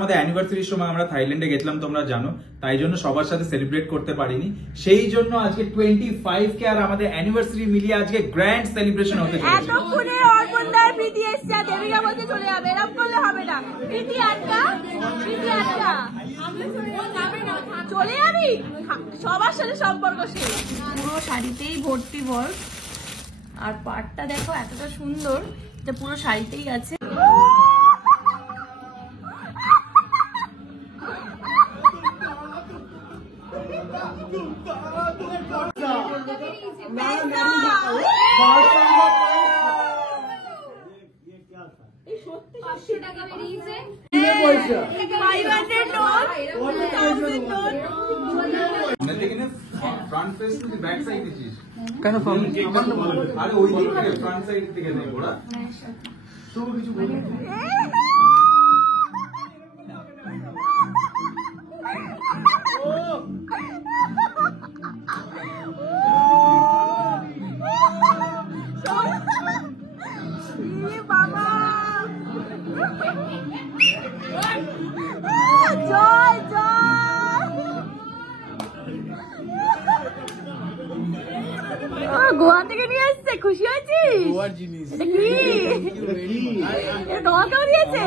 আমাদের অ্যানিভার্সারির সময় আমরা থাইল্যান্ডে গেছিলাম তোমরা জানো, তাই জন্য সবার সাথে সেলিব্রেট করতে পারিনি। সেই জন্য আজকে 25 কে আর আমাদের অ্যানিভার্সারি মিলিয়ে আজকে গ্র্যান্ড সেলিব্রেশন হতে চলেছে। এতক্ষণে অর্পণদার প্রীতি এসছে, দেবিকা বলতে চলে যাবে, এরকম করলে হবে না। প্রীতি আটকা, চলে যাবি, সবার সাথে সম্পর্ক শেষ। পুরো শাড়িতেই ভর্তি বর, আর পাটটা দেখো এতটা সুন্দর, এটা পুরো শাড়িতেই আছে। Front face to the back side দিছিস কেন? আরে ওই দিক থেকে ফ্রন্ট সাইড থেকে দেখ ওরা সব কিছু বলে। গোয়া থেকে নিয়ে আসছে, খুশি হয়েছিস? গোয়ার জিনিস তোমাকেও দিয়েছে।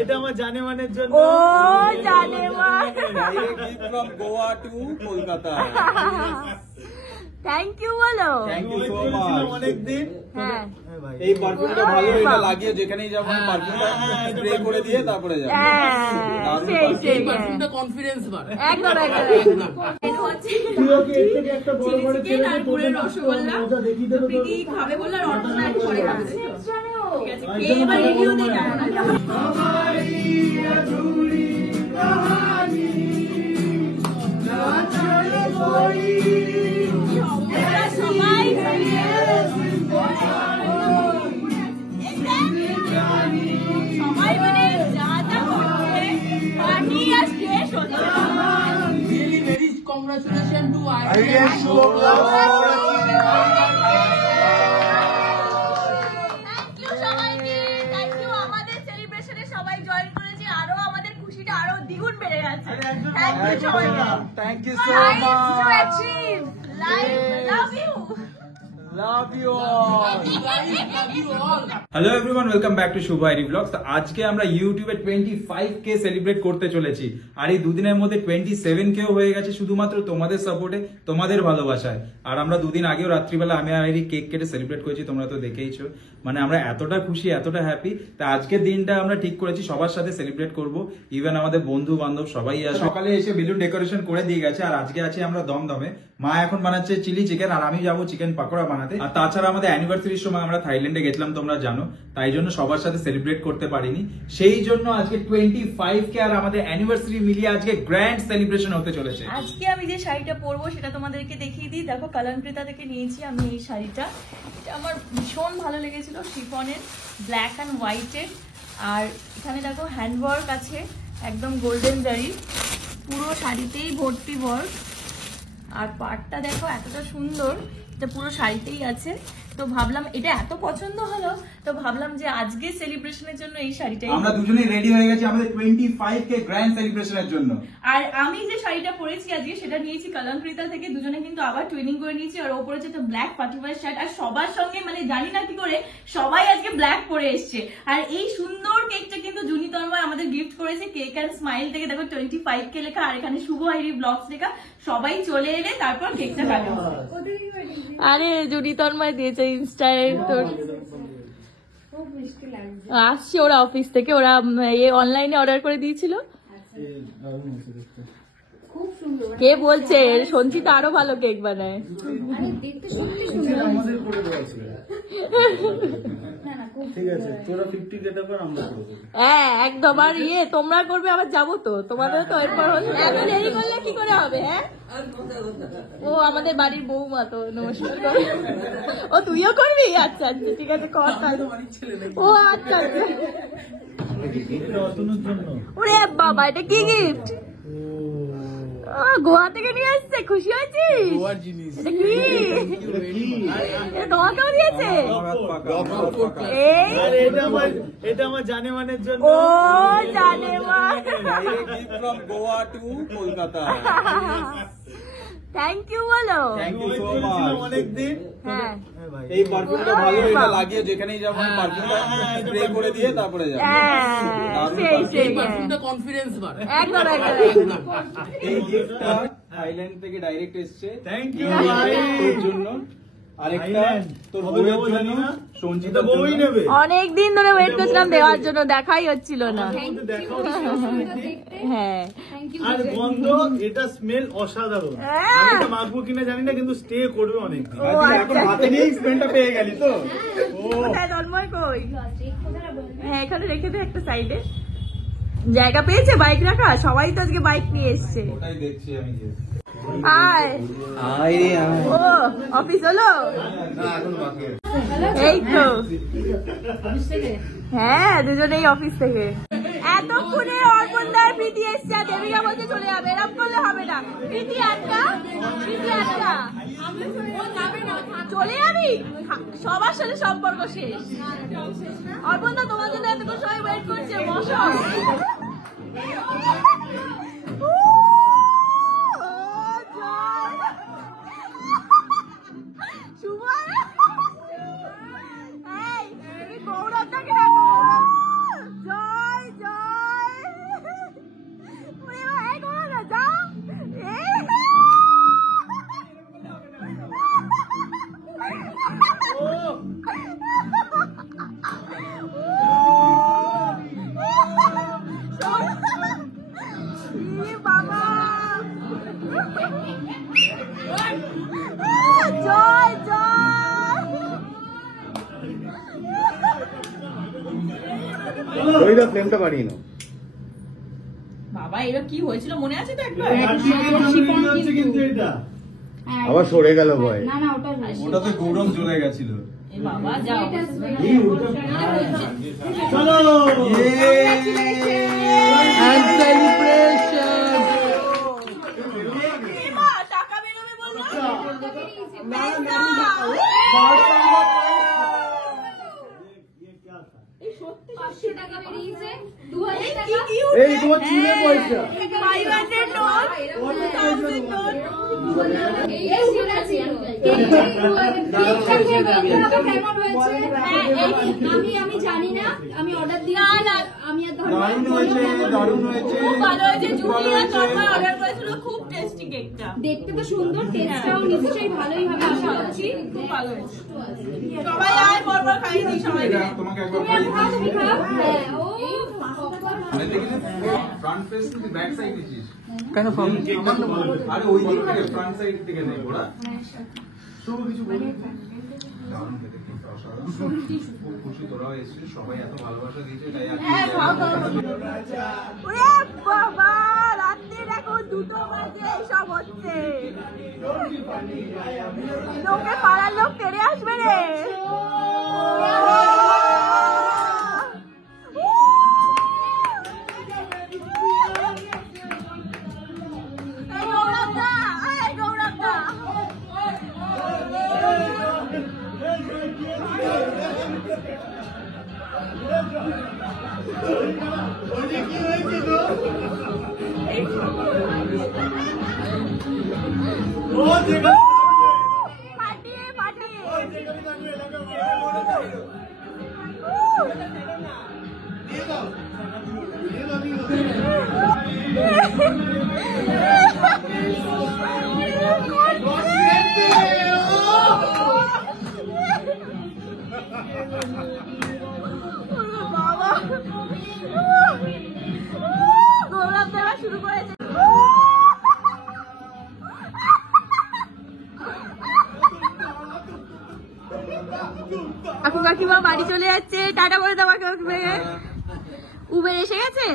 এটা আমার জানেমানের জন্য। ও জানেমান, Goa to Kolkata. Thank you বলো। Thank you so much. অনেকদিন। হ্যাঁ, এই পারফিউমটা ভালো, এটা লাগিয়ে যেখানেই যাবো পারফিউমটা স্প্রে করে দিয়ে তারপরে যাবো। সেই পারফিউমটা কনফিডেন্স বাড়ে। একদম এটা হচ্ছে একটা বড় বড় ছেলে পুরো রসগোল্লা প্রীতি খাবে বললে অর্পণদা একটু পরে খাবে। ঠিক আছে, খেয়ে এবার রিভিউ দে কেমন আছে। সবাই মানে যা যা করছে পার্টি আর শেষ হচ্ছে। Really very congratulations to us. Thank you সবাইকে, থ্যাংক ইউ। আমাদের সেলিব্রেশনে সবাই জয়েন করেছে, আরো আমাদের খুশিটা আরো দ্বিগুণ বেড়ে যাচ্ছে। থ্যাংক ইউ সবাইকে। Thank you so Nice to much. achieve. Love you. Love you all. Love you all. Hello everyone, welcome back to Shubh Airi vlogs. তো আজকে আমরা ইউটিউবে 25K সেলিব্রেট করতে চলেছি, আর এই দুদিনের মধ্যে 27Kও হয়ে গেছে শুধুমাত্র তোমাদের সাপোর্টে, তোমাদের ভালোবাসায়। আর আমরা দুদিন আগেও রাত্রিবেলা আমি আর আইরি কেক কেটে সেলিব্রেট করেছি, তোমরা তো দেখেইছো। মানে আমরা এতটা খুশি, এতটা হ্যাপি। তা আজকের দিনটা আমরা ঠিক করেছি সবার সাথে সেলিব্রেট করব, ইভেন আমাদের বন্ধু বান্ধব সবাই আসে। সকালে এসে বেলুন ডেকোরেশন করে দিয়ে গেছে, আর আজকে আছে আমরা দমদমে। মা এখন বানাচ্ছে চিলি চিকেন, আর আমি যাবো চিকেন পাকোড়া বানাতে। আর তাছাড়া আমাদের অ্যানিভার্সারির সময় আমরা থাইল্যান্ডে গেছিলাম তোমরা জানো, তাই জন্য সবার সাথে সেলিব্রেট করতে পারিনি। সেই জন্য আজকে 25K আর আমাদের অ্যানিভার্সারি মিলিয়ে আজকে গ্র্যান্ড সেলিব্রেশন হতে চলেছে। আজকে আমি যে শাড়িটা পরবো সেটা তোমাদেরকে দেখিয়ে দিই। দেখো কলঙ্কৃতা থেকে নিয়েছি আমি এই শাড়িটা, এটা আমার ভীষণ ভালো লেগেছিল, শিফনের ব্ল্যাক অ্যান্ড হোয়াইটের। আর এখানে দেখো হ্যান্ডওয়ার্ক আছে, একদম গোল্ডেন জারি, পুরো শাড়িতেই ভর্তি ওয়ার্ক। আর পাটটা দেখো এতটা সুন্দর, এটা পুরো শাড়িতেই আছে। তো ভাবলাম এটা এত পছন্দ হলো, তো ভাবলাম যে আজকে সেলিব্রেশনের জন্য এই শাড়িটাই। আমরা দুজনেই রেডি হয়ে গেছি আমাদের 25K গ্র্যান্ড সেলিব্রেশনের জন্য। আর আমি যে শাড়িটা পরেছি আজকে সেটা নিয়েছি কলঙ্কৃতা থেকে, দুজনে কিন্তু আবার টুইনিং করে নিয়েছি। আর ওপরে যেটা ব্ল্যাক পাটিওয়ার শার্ট, আর সবার সঙ্গে মানে জানি না কি করে সবাই আজকে ব্ল্যাক পরে এসছে। আর এই সুন্দর কেকটা কিন্তু জুনি তন্ময় আমাদের গিফট করেছে, কেক অ্যান্ড স্মাইল থেকে। দেখো 25K লেখা, আর এখানে শুভ আইরি ব্লগস লেখা। সবাই চলে এলে তারপর কেকটা কাটবো। আরে জুনি তন্ময় দিয়েছে ইনস্টায়, তোর আসছে ওরা অফিস থেকে, ওরা অনলাইনে অর্ডার করে দিয়েছিল। কে বলছে? সঞ্চিতা আরো ভালো কেক বানায়। হ্যাঁ একদম। আর তোমরা করবে, আবার যাবো তো, তোমাদের তো এরপর এখন দেরি করলে কি করে হবে? হ্যাঁ, ও আমাদের বাড়ির বৌমা, তো নমস্কার। ও তুইও করবি? আচ্ছা আচ্ছা ঠিক আছে, কর। ও আচ্ছা আচ্ছা। ওরে বাবা, এটা কি গিফট? গোয়া থেকে নিয়ে এসছে, খুশি হয়েছিস? গোয়ার জিনিস। এটা কি? এটা তোমাকেও দিয়েছে? এই আরে এটা আমার জানেমানের জন্য। ও জানেমান, from Goa to Kolkata. Thank you বলো। থ্যাংক ইউ সো ছিলাম মাচ। অনেকদিন। হ্যাঁ হ্যাঁ ভাই। এই পারফিউমটা ভালো, এটা লাগিয়ে যেখানেই যাবো পারফিউমটা স্প্রে করে দিয়ে তারপরে যাবো। হ্যাঁ সেই এই সেই পারফিউমটা কনফিডেন্স বাড়ে। একদম একদম। এই গিফটটা থাইল্যান্ড থেকে ডাইরেক্ট এসেছে। Thank you ভাই। তোর জন্য আরেকটা থাইল্যান্ড। তোর কবে বউয়ের যাবো জানি জন্য, না। সঞ্চিতার এটা বউই জন্য। নেবে। অনেক দিন ধরে ওয়েট করছিলাম দেওয়ার জন্য, দেখাই হচ্ছিল না। আমাকে দেখাও। হ্যাঁ আর গন্ধ, এটা স্মেল অসাধারণ। হ্যাঁ। আমি এটা মাখবো কিনা জানি না, কিন্তু স্টে করবে অনেকদিন। ও তুই এখন আচ্ছা। হাতে নিয়েই স্পেনটা পেয়ে গেলি তো। কোথায় তন্ময় কই? হ্যাঁ এখানে রেখে দে একটা সাইডে। জায়গা পেয়েছে বাইক রাখা? সবাই তো আজকে বাইক নিয়ে এসছে। ওটাই দেখছি আমি যে। আয় ও অফিস হলো? এই তো হ্যাঁ দুজনেই অফিস থেকে। এতক্ষণে অর্পণদার প্রীতি এসছে, আর দেবিকা বলতে চলে যাবে। এরকম করলে হবে না। প্রীতি আটকা, প্রীতি আটকা, চলে যাবি? সবার সাথে সম্পর্ক শেষ। অর্পণদা তোমার জন্য এতক্ষণ সবাই ওয়েট করছে, বসো। জয় জয়। ওইটা ফ্লেমটা বাড়িয়ে নাও। বাবা এবার কি হয়েছিল মনে আছে তো একবার? হচ্ছে কিন্তু এটা। আবার সরে গেল ভয়। না না ওটা না। ওটাতে গৌরব জ্বলে গেছিল। এ বাবা যাও। চলো। And celebration. মা টাকা বেরোবে বললো? এই সত্যি 500 টাকা বেরিয়েছে, 2000 কি টাকা। কিউট। এই তোমার চুলে পয়সা। 500 নোট, 2000 নোট। এই সেটা ছিল। কেকটা খেয়ে বলতে হবে কেমন হয়েছে। আমি জানি না, আমি অর্ডার দিয়েছি না, আমি আর দারুণ হয়েছে, দারুণ হয়েছে। খুব ভালো হয়েছে। জুলিয়া তন্ময় অর্ডার করেছিল, খুব টেস্টি কেকটা। দেখতে তো সুন্দর, টেস্টটাও নিশ্চয়ই ভালোই হবে আশা করছি। খুব ভালো হয়েছে। সবাই আয় পরপর খাইয়ে দিই সবাইকে। তোমাকে একবার তুমি আর খাও, তুমি খাও। হ্যাঁ, ও ফ্রন্ট ফেস কিন্তু ব্যাক সাইড দিছিস কেন আরে ওই দিক থেকে ফ্রন্ট সাইড থেকে নেই ওরা সব কিছু বলি দারুণ খেতে কিন্তু অসাধারণ খুব খুশি তোরাও এসেছিস সবাই এত ভালোবাসা দিয়েছে তাই ওরে বাবা রাত্রি দেখো 2টো বাজে এইসব হচ্ছে। লোকে পাড়ার লোক তেড়ে আসবে রে। গৌরবদা, গৌরবদা ও দেখা। পাঠিয়ে পাঠিয়ে বাবা গৌরব দেওয়া শুরু করেছে। কাকু কাকিমা বাড়ি চলে যাচ্ছে, টাটা করে দাও কাকিমাকে। উবের এসে গেছে?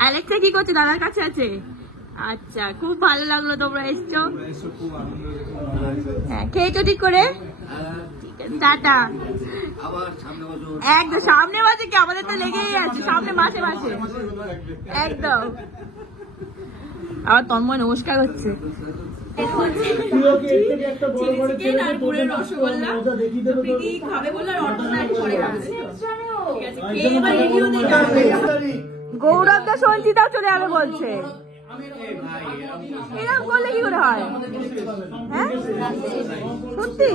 অ্যালেক্সা কি করছে? দাদার কাছে আছে। আচ্ছা খুব ভালো লাগলো তোমরা এসছো। হ্যাঁ খেয়েছো ঠিক করে? ঠিক আছে টাটা। একদম সামনে মাসে কি আমাদের তো লেগেই আছে, সামনে মাসে মাসে একদম। আবার তন্ময় নমস্কার হচ্ছে। তুই ওকে এর থেকে একটা বড় বড় ছেলে আর পুরো রসগোল্লা প্রীতি খাবে বললো আর অর্চনা একটু পরে খাবে। ঠিক আছে, খেয়ে এবার রিভিউ দেবে। গৌরব দা সঞ্চিতাও চলে যাবে বলছে। এরকম করলে কি করে হয়? হ্যাঁ সত্যি?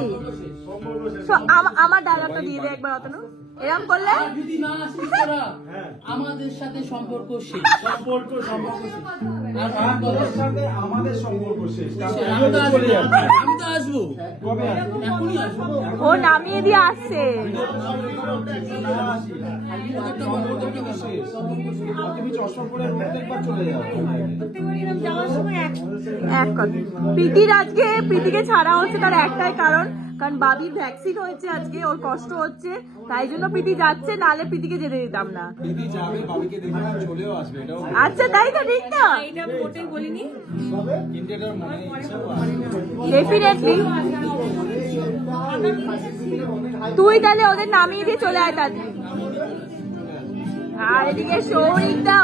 আমার ডায়লগটা দিয়ে দে একবার অতনু। এরকম করলে যদি না আসিস তোরা, আমাদের সাথে সম্পর্ক শেষ। সম্পর্ক শেষ। আর তোর সাথে আমাদের সম্পর্ক শেষ। আমি তো আসবো। আমি তো আসবো, কবে আসবে? এখনই আসবো। ও নামিয়ে দিয়ে আসছে। তুমি চশমা পরে প্রত্যেকবার চলে যাও। এক কথা, প্রীতিকে ছাড়া হচ্ছে তার একটাই কারণ বাবির ভ্যাকসিন হয়েছে আজকে, ওর কষ্ট হচ্ছে, তাই জন্য প্রীতি যাচ্ছে, নালে প্রীতিকে যেতে দিতাম না। দিদি যাবে, বাবিকে দেখে চলেও আসবে, এটাও আচ্ছা তাই তো, ঠিক না? এটা মোটেই বলিনি, কিন্তু এটার মনে ইচ্ছাও আছে। ডেফিনেটলি। তুই তাহলে ওদের নামিয়ে দিয়ে চলে আয় তাড়াতাড়ি। আর এদিকে সৌরিকদা,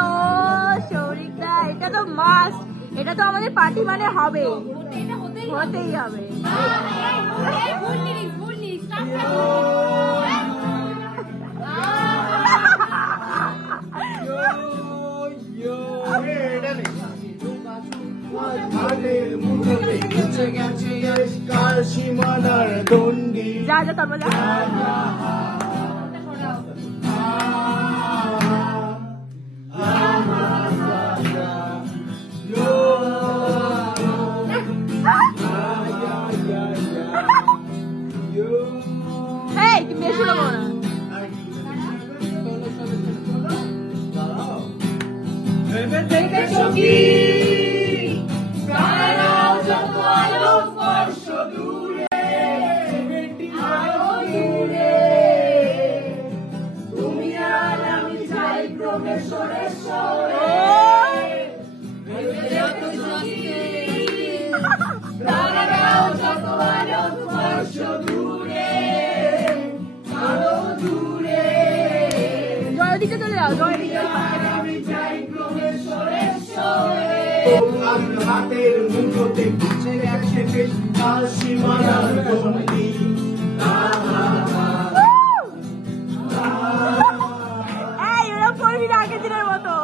সৌরিকদা, এটা তো মাস্ট, এটা তো আমাদের পার্টি মানে হবে, হতেই হবে। সীমানার দণ্ডি যা যা তারপর যা। এই তুমি বেশি বলো না। জয়দিকে চলে যাও, জয়দিকে। হাতের মুঠোতে গুছে গেছে বেশ কাল সীমানার দণ্ডি। এই এরকম করবি না আগের দিনের মতো।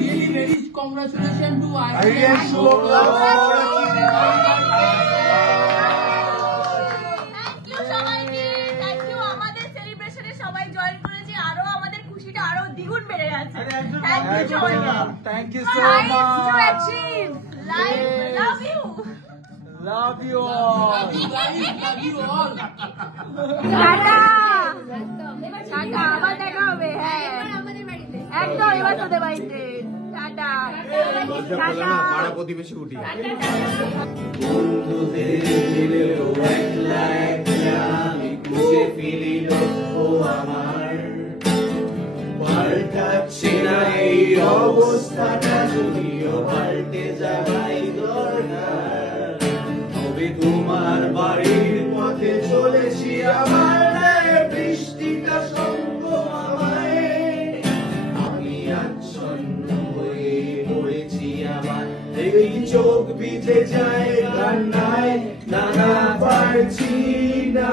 Really very congratulations to Thank you সবাইকে, thank you আমাদের সেলিব্রেশনে সবাই জয়েন করেছে, আরো আমাদের খুশিটা আরো দ্বিগুণ বেড়ে যাচ্ছে। Thank you সবাইকে। Thank you so Life to much. achieve. Life, love you. Love you all. love you all. Tata. Tata, আবার দেখা হবে। হ্যাঁ একদম, এবার তোদের বাড়িতে। Tata tata. পাড়া প্রতিবেশী উঠি আমি খুঁজে ফিরি লক্ষ্য আমার পাল্টাচ্ছে না এই অবস্থাটা, যদিও পাল্টে যাওয়াই দরকার। তবে তোমার বাড়ির পথে চলেছি আমার, বৃষ্টিটা সঙ্গ আমায়, আমি আচ্ছন্ন হয়ে পড়েছি আমার, এই চোখ ভিজে যায় কান্নায়, না পারছি না।